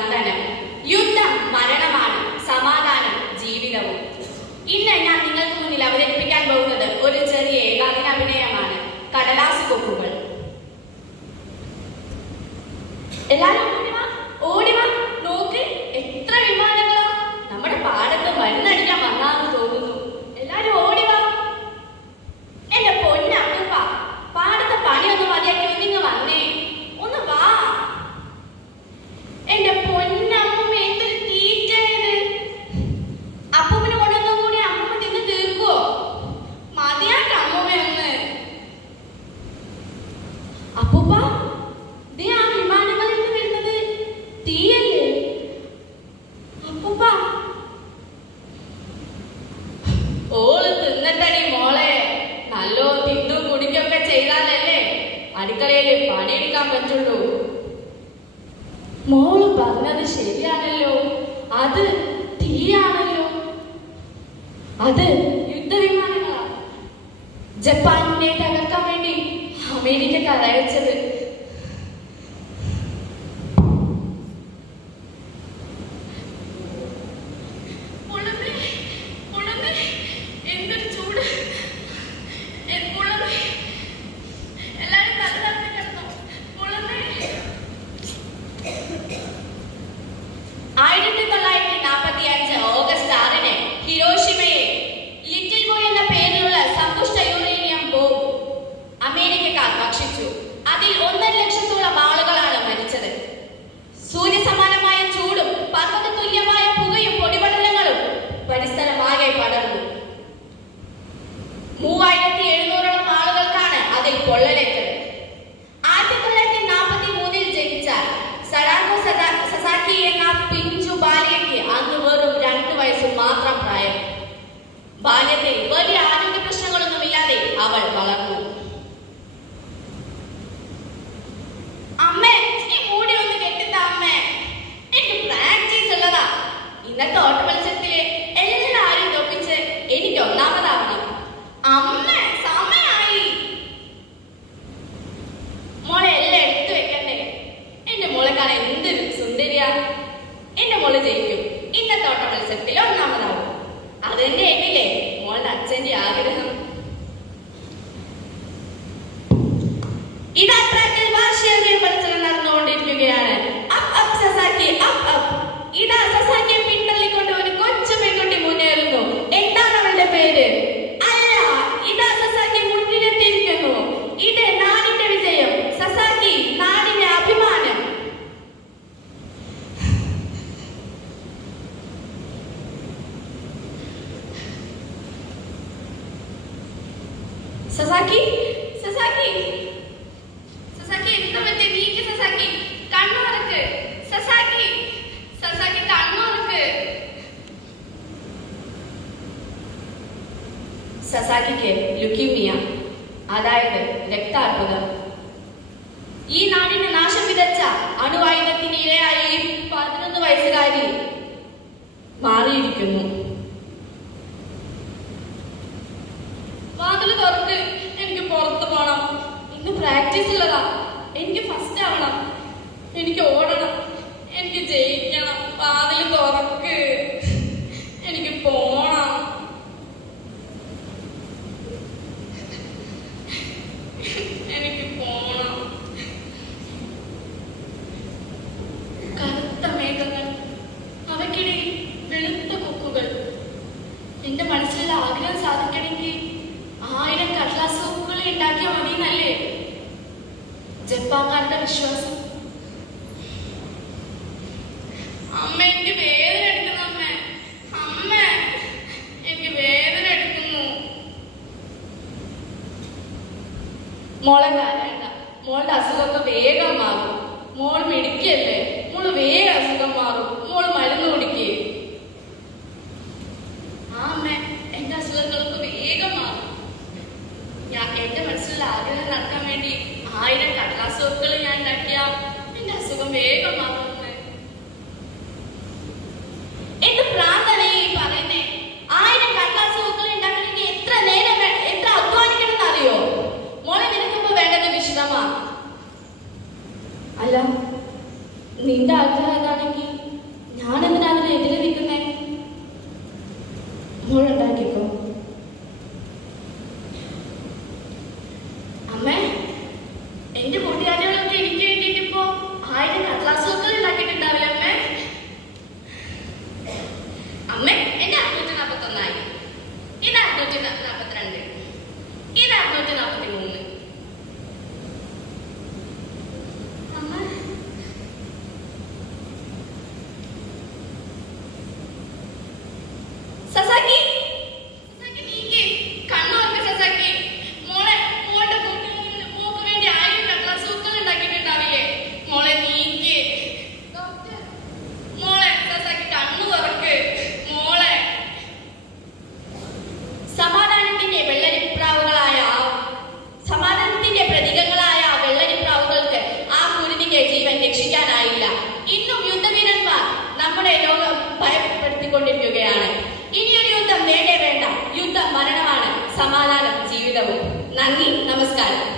വന്ദനം. യുദ്ധം മരണമാണ്, സമാധാനം ജീവിതവും. ഇന്ന് ഞാൻ നിങ്ങൾക്ക് മുന്നിൽ അവതരിപ്പിക്കാൻ പോകുന്നത് ഒരു ചെറിയ ഏകാദിന അഭിനയമാണ്, കടലാസ് കൊക്കുകൾ. എല്ലാവരും ഓടിവാ, നോക്ക് എത്ര വിമാനങ്ങളാ നമ്മുടെ പാടത്ത് മരുന്നടിക്കാൻ വന്നാന്ന് തോന്നുന്നു. എല്ലാരും ഓടിവാ. എന്റെ പൊന്നപ്പൂപ്പ, പാടത്തെ പണിയൊന്നും മതിയാക്കി ഒന്നിങ്ങ് വന്നേ, ഒന്ന് വാ. എന്റെ പൊന്നമ്മ എന്തൊരു തീറ്റയത്. അപ്പൂപ്പിന് കൊണ്ടൊന്നും കൂടി അമ്മ തിന്ന് തീർക്കുവോ? മതിയാക്ക അമ്മൂമ്മയൊന്ന്. അപ്പൂപ്പ, ദേ ആ വിമാനങ്ങളിൽ നിന്ന് വരുന്നത് തീയല്ലേ? അപ്പൂപ്പ, ഓള് തിന്നട്ടടി മോളെ. നല്ലോ തിന്നും കുടിക്കൊക്കെ ചെയ്താലല്ലേ അടുക്കളയില് പണിയെടുക്കാൻ പറ്റുള്ളൂ. മോള് പറഞ്ഞത് ശരിയാണല്ലോ, അത് തീയാണല്ലോ. അത് യുദ്ധവിമാനങ്ങളാ, ജപ്പാനിനെ തകർക്കാൻ വേണ്ടി അമേരിക്കക്കാർ അയച്ചത്. അതിൽ 1.5 ലക്ഷത്തോളം ആളുകളാണ് മരിച്ചത്. സൂര്യസമാനമായ ചൂടും പർവ്വത തുല്യമായ പുകയും പൊടിപടലങ്ങളും പരിസരമാകെ പടർന്നു. 3700ഓളം ആളുകൾക്കാണ് അതിൽ പൊള്ളലേറ്റത്. 1943 ജനിച്ച സഡാക്കോ സസാക്കി എന്ന പിഞ്ചു ബാലികയ്ക്ക് അന്ന് വെറും 2 വയസ്സ് മാത്രം പ്രായം. ബാല്യത്തിൽ വലിയ ആരോഗ്യ പ്രശ്നങ്ങളൊന്നുമില്ലാതെ അവൾ വളർന്നു. ഇന്നത്തെ ഓട്ട മത്സരത്തില് എല്ലാരും തോപ്പിച്ച് എനിക്ക് ഒന്നാമതാവണം. അമ്മ സമയായി. മോളെ എല്ലാം എടുത്തു വെക്കണ്ടേ? എന്റെ മോളെ കാണാൻ എന്തൊരു സുന്ദരിയാ. എന്റെ മോള് ജയിക്കും, ഇന്നത്തെ ഓട്ട മത്സരത്തിൽ ഒന്നാമതാവും. അതെന്റെ എന്നില്ലേ മോളുടെ അച്ഛന്റെ ആഗ്രഹം. ഇതാ ട്രാക്കിൽ വാർഷിക മത്സരം നടന്നുകൊണ്ടിരിക്കുകയാണ്. Up up Sasaki, up up. ഇതാ സസാക്കിയെ പിന്തള്ളിക്കൊണ്ട് ഒരു കൊച്ചു പെൺകുട്ടി മുന്നേറുന്നു. എന്താണ് അവളുടെ പേര്? അല്ല, ഇതാ സസാക്കി മുന്നിലെത്തിയിരിക്കുന്നു. ഇത് നാടിന്റെ വിജയം. സസാക്കി നാടിന്റെ അഭിമാനം. സസാക്കി, സസാക്കി, സസാക്കി എന്താ പറ്റിയ? നീക്ക് സസാക്കി, കണ്ണു തുറക്ക്. സസാക്കി, സസാക്കി കണ്ണു തുറക്ക്. സസാക്കിക്ക് ലുക്കീമിയ, അതായത് രക്താർബുദം. ഈ നാടിന് നാശം വിതച്ച അണുവായുധത്തിന് ഇരയായി 11 വയസ്സുകാരി മാറിയിരിക്കുന്നു. വാതില് തുറക്ക്, എനിക്ക് പുറത്തു പോണം. ഇന്ന് പ്രാക്ടീസ് ഉള്ളതാ. എനിക്ക് ഫസ്റ്റ് ആവണം, എനിക്ക് ഓടണം, എനിക്ക് ജയിക്കണം. വാതില് തുറക്ക്, എനിക്ക് പോണം. എനിക്ക് പോണം. കറുത്ത മേഘങ്ങൾ, അവയ്ക്കിടയിൽ വെളുത്ത കൊക്കുകൾ. എന്റെ മനസ്സിലുള്ള ആഗ്രഹം സാധിക്കണമെങ്കിൽ 1000 കടലാസ് കൊക്കുകൾ ഉണ്ടാക്കിയാൽ മതിയെന്നല്ലേ ജപ്പാൻകാരുടെ വിശ്വാസം. അമ്മ, എനിക്ക് വേദന എടുക്കുന്നു. അമ്മ, എനിക്ക് വേദന എടുക്കുന്നു. മോളെ കരണ്ട, മോളുടെ അസുഖമൊക്കെ വേഗം മാറും. മോൾ മെഡിക്കല്ലേ, മോള് വേഗം അസുഖം മാറും. മോള് മരുന്ന് കുടിക്കേ. ആ അമ്മ, എന്റെ അസുഖങ്ങളൊക്കെ വേഗം മാറും. എന്റെ മനസ്സിലുള്ള ആഗ്രഹം നടക്കാൻ വേണ്ടി 1000 കടലാസ് കൊക്കുകൾ ഞാൻ ഉണ്ടാക്കിയ എന്റെ അസുഖം വേഗം മാറും. എന്ത് പ്രാന്തനെ ഈ പറയുന്നേ? 1000 കടലാസ് കൊക്കുകൾ ഉണ്ടാക്കണമെങ്കിൽ എത്ര അധ്വാനിക്കണം എന്നറിയോ? മോളെ, നിനക്കിപ്പോ വേണ്ടത് വിശ്രമ. അല്ല, നിന്റെ ആഗ്രഹം ഏതാണെങ്കിൽ മോളുണ്ടാക്കിക്കോ. അമ്മേ, എന്റെ കൂട്ടുകാരികളൊക്കെ എനിക്ക് വേണ്ടിയിട്ട് ഇപ്പോ 1000 കടലാസുകൾ ഉണ്ടാക്കിയിട്ടുണ്ടാവില്ല അമ്മേ. അമ്മേ, എന്റെ 641 ഇത് 642, ഇത് 643. അമ്മ, സസാക്കി നീക്ക് കണ്ണു നോക്ക് സസാക്കി. മോളെ മോളുടെ കൂട്ടുകാരി മോക്ക് വേണ്ടി 1000 കടലാസുകൾ ഉണ്ടാക്കിയിട്ടുണ്ടാവില്ലേ? മോളെ നീക്ക്. മോളെ സസാക്കി കണ്ണു തുറക്ക് മോളെ. സമാധാനത്തിന്റെ പ്രതീകങ്ങളായ വെള്ളരിപ്രാവുകൾക്ക് ആ കുരുവിന്റെ ജീവൻ രക്ഷിക്കാനായില്ല. ഇന്നും യുദ്ധവീരന്മാർ നമ്മുടെ ലോകം ഭയപ്പെടുത്തിക്കൊണ്ടിരിക്കുകയാണ്. ഇനിയൊരു യുദ്ധം വേണ്ട. യുദ്ധം മരണമാണ്, സമാധാനം ജീവിതവും. നന്ദി, നമസ്കാരം.